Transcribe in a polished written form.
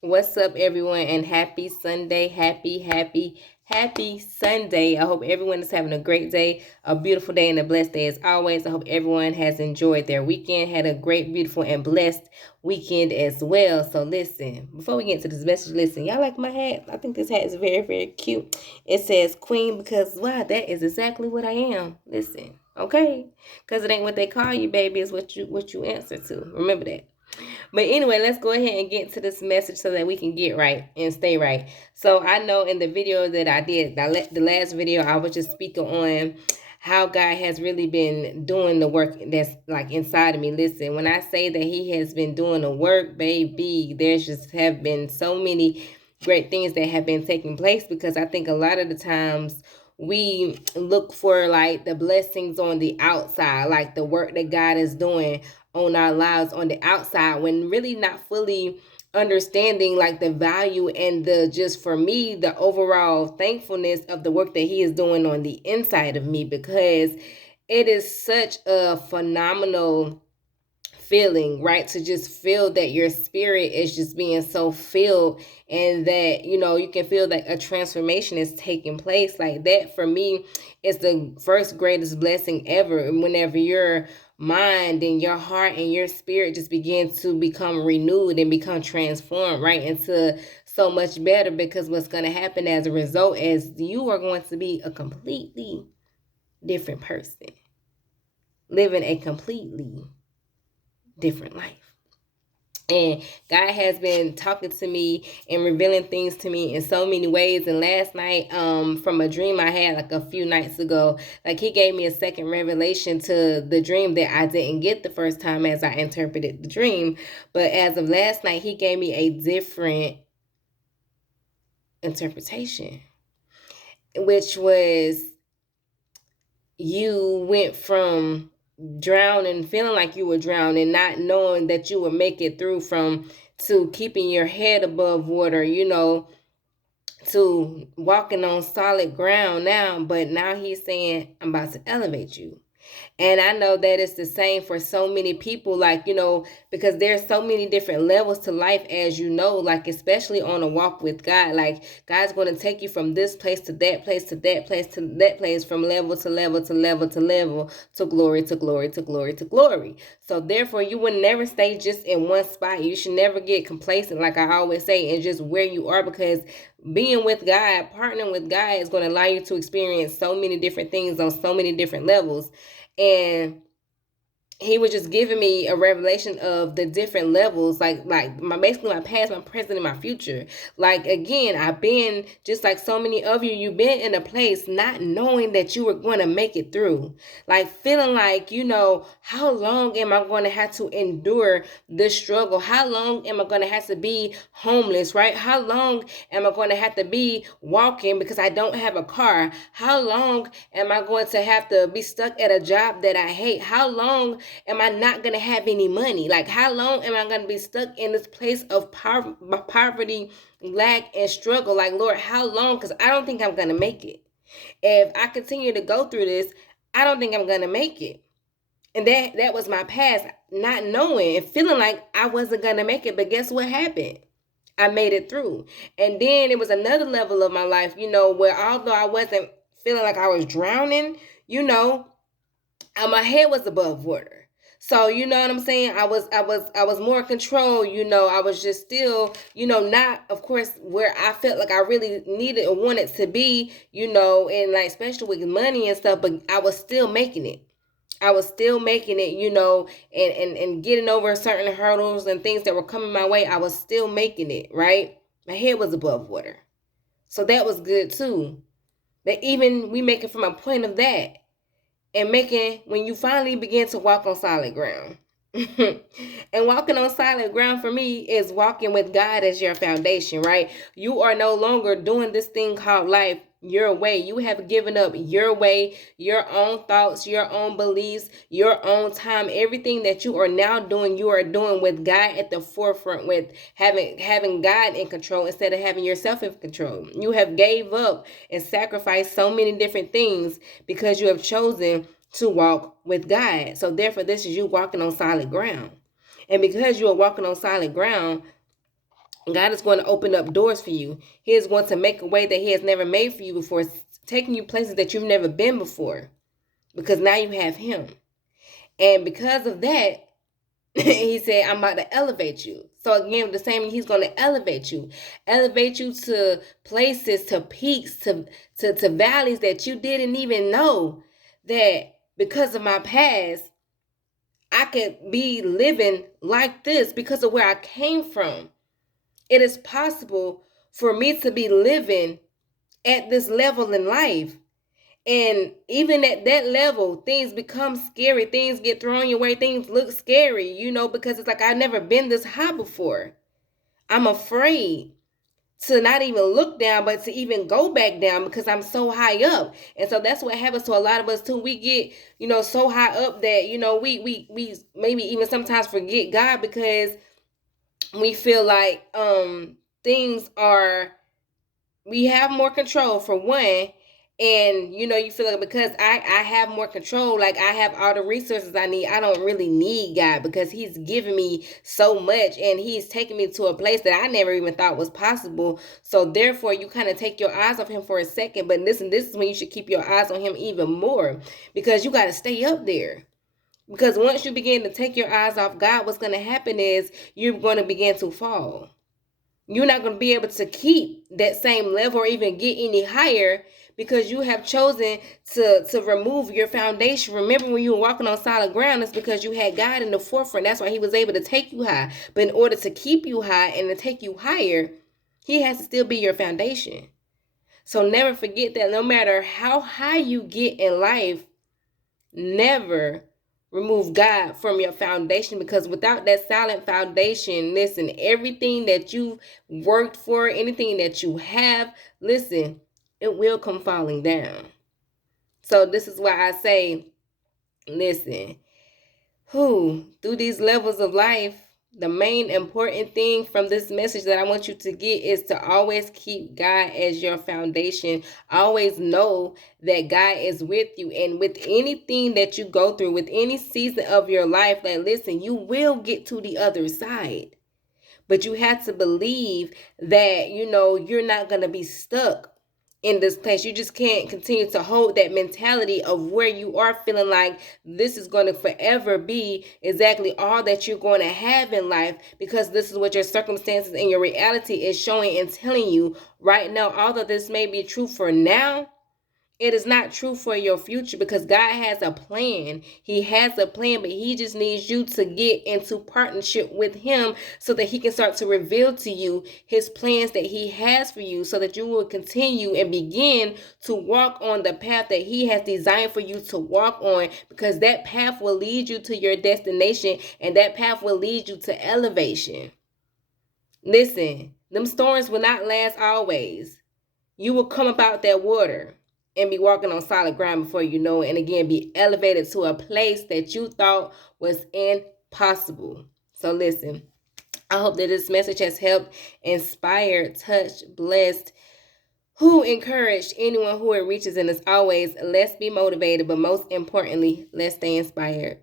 What's up, everyone, and happy Sunday. Happy Sunday. I hope everyone is having a great day, a beautiful day, and a blessed day as always. I hope everyone has enjoyed their weekend, had a great, beautiful, and blessed weekend as well. So, listen, before we get into this message, listen, y'all like my hat? I think this hat is very, very cute. It says Queen because, wow, that is exactly what I am. Listen, okay? Because it ain't what they call you, baby, it's what you answer to. Remember that. But anyway, let's go ahead and get to this message so that we can get right and stay right. So I know in the video that I did, the last video, I was just speaking on how God has really been doing the work that's like inside of me. Listen, when I say that He has been doing the work, baby, there's just have been so many great things that have been taking place, because I think a lot of the times we look for like the blessings on the outside, like the work that God is doing on our lives on the outside, when really not fully understanding like the value and the, just for me, the overall thankfulness of the work that He is doing on the inside of me, because it is such a phenomenal feeling, right? To just feel that your spirit is just being so filled, and that, you can feel that a transformation is taking place. Like that, for me, is the first greatest blessing ever. And whenever your mind and your heart and your spirit just begin to become renewed and become transformed, right, into so much better, because what's going to happen as a result is you are going to be a completely different person, living a completely different life. And God has been talking to me and revealing things to me in so many ways. And last night, from a dream I had like a few nights ago, like He gave me a second revelation to the dream that I didn't get the first time as I interpreted the dream. But as of last night, He gave me a different interpretation, which was, you went from drowning, feeling like you were drowning, not knowing that you would make it through, from to keeping your head above water, to walking on solid ground now. But now He's saying, I'm about to elevate you. And I know that it's the same for so many people, like, because there's so many different levels to life, as you know, like, especially on a walk with God. Like, God's going to take you from this place to that place to that place to that place, from level to level to level to level, to glory to glory to glory to glory. So therefore, you would never stay just in one spot. You should never get complacent, like I always say, and just where you are, because being with God, partnering with God, is going to allow you to experience so many different things on so many different levels. And He was just giving me a revelation of the different levels, like my, basically my past, my present, and my future. Like, again, I've been, just like so many of you, you've been in a place not knowing that you were going to make it through, like feeling like, how long am I going to have to endure this struggle? How long am I going to have to be homeless, right? How long am I going to have to be walking because I don't have a car? How long am I going to have to be stuck at a job that I hate? How long am I not going to have any money? Like, how long am I going to be stuck in this place of poverty, lack, and struggle? Like, Lord, how long? Because I don't think I'm going to make it. If I continue to go through this, I don't think I'm going to make it. And that was my past, not knowing and feeling like I wasn't going to make it. But guess what happened? I made it through. And then it was another level of my life, where although I wasn't feeling like I was drowning, my head was above water. So you know what I'm saying? I was more in control, I was just still, not, of course, where I felt like I really needed or wanted to be, and like especially with money and stuff, but I was still making it. I was still making it, and getting over certain hurdles and things that were coming my way. I was still making it, right? My head was above water. So that was good too. That even we make it from a point of that, and making, when you finally begin to walk on solid ground. And walking on solid ground for me is walking with God as your foundation, right? You are no longer doing this thing called life your way. You have given up your way, your own thoughts, your own beliefs, your own time. Everything that you are now doing, you are doing with God at the forefront, with having God in control instead of having yourself in control. You have gave up and sacrificed so many different things because you have chosen to walk with God. So therefore, this is you walking on solid ground. And because you are walking on solid ground, God is going to open up doors for you. He is going to make a way that he has never made for you before, taking you places that you've never been before, because now you have him. And because of that, he said, I'm about to elevate you. So again, the same, he's going to elevate you to places, to peaks, to valleys that you didn't even know that because of my past, I could be living like this because of where I came from. It is possible for me to be living at this level in life. And even at that level, things become scary. Things get thrown your way. Things look scary, because it's like I've never been this high before. I'm afraid to not even look down, but to even go back down because I'm so high up. And so that's what happens to a lot of us too. We get, so high up that, we maybe even sometimes forget God because we feel like we have more control for one. And you feel like because I have more control, like I have all the resources I need, I don't really need God because he's giving me so much and he's taking me to a place that I never even thought was possible. So therefore you kind of take your eyes off him for a second. But listen, this is when you should keep your eyes on him even more, because you got to stay up there. Because once you begin to take your eyes off God, what's going to happen is you're going to begin to fall. You're not going to be able to keep that same level or even get any higher because you have chosen to remove your foundation. Remember, when you were walking on solid ground, it's because you had God in the forefront. That's why he was able to take you high. But in order to keep you high and to take you higher, he has to still be your foundation. So never forget that no matter how high you get in life, never remove God from your foundation, because without that solid foundation, listen, everything that you've worked for, anything that you have, listen, it will come falling down. So this is why I say, listen, through these levels of life, the main important thing from this message that I want you to get is to always keep God as your foundation. Always know that God is with you. And with anything that you go through, with any season of your life, like, listen, you will get to the other side. But you have to believe that, you're not going to be stuck in this place. You just can't continue to hold that mentality of where you are feeling like this is going to forever be exactly all that you're going to have in life, because this is what your circumstances and your reality is showing and telling you right now. Although this may be true for now, it is not true for your future, because God has a plan. He has a plan, but he just needs you to get into partnership with him so that he can start to reveal to you his plans that he has for you, so that you will continue and begin to walk on the path that he has designed for you to walk on, because that path will lead you to your destination, and that path will lead you to elevation. Listen, them storms will not last always. You will come up out that water and be walking on solid ground before you know it, and again be elevated to a place that you thought was impossible. So listen, I hope that this message has helped, inspired, touched, blessed, encouraged anyone who it reaches. And as always, let's be motivated, but most importantly, let's stay inspired.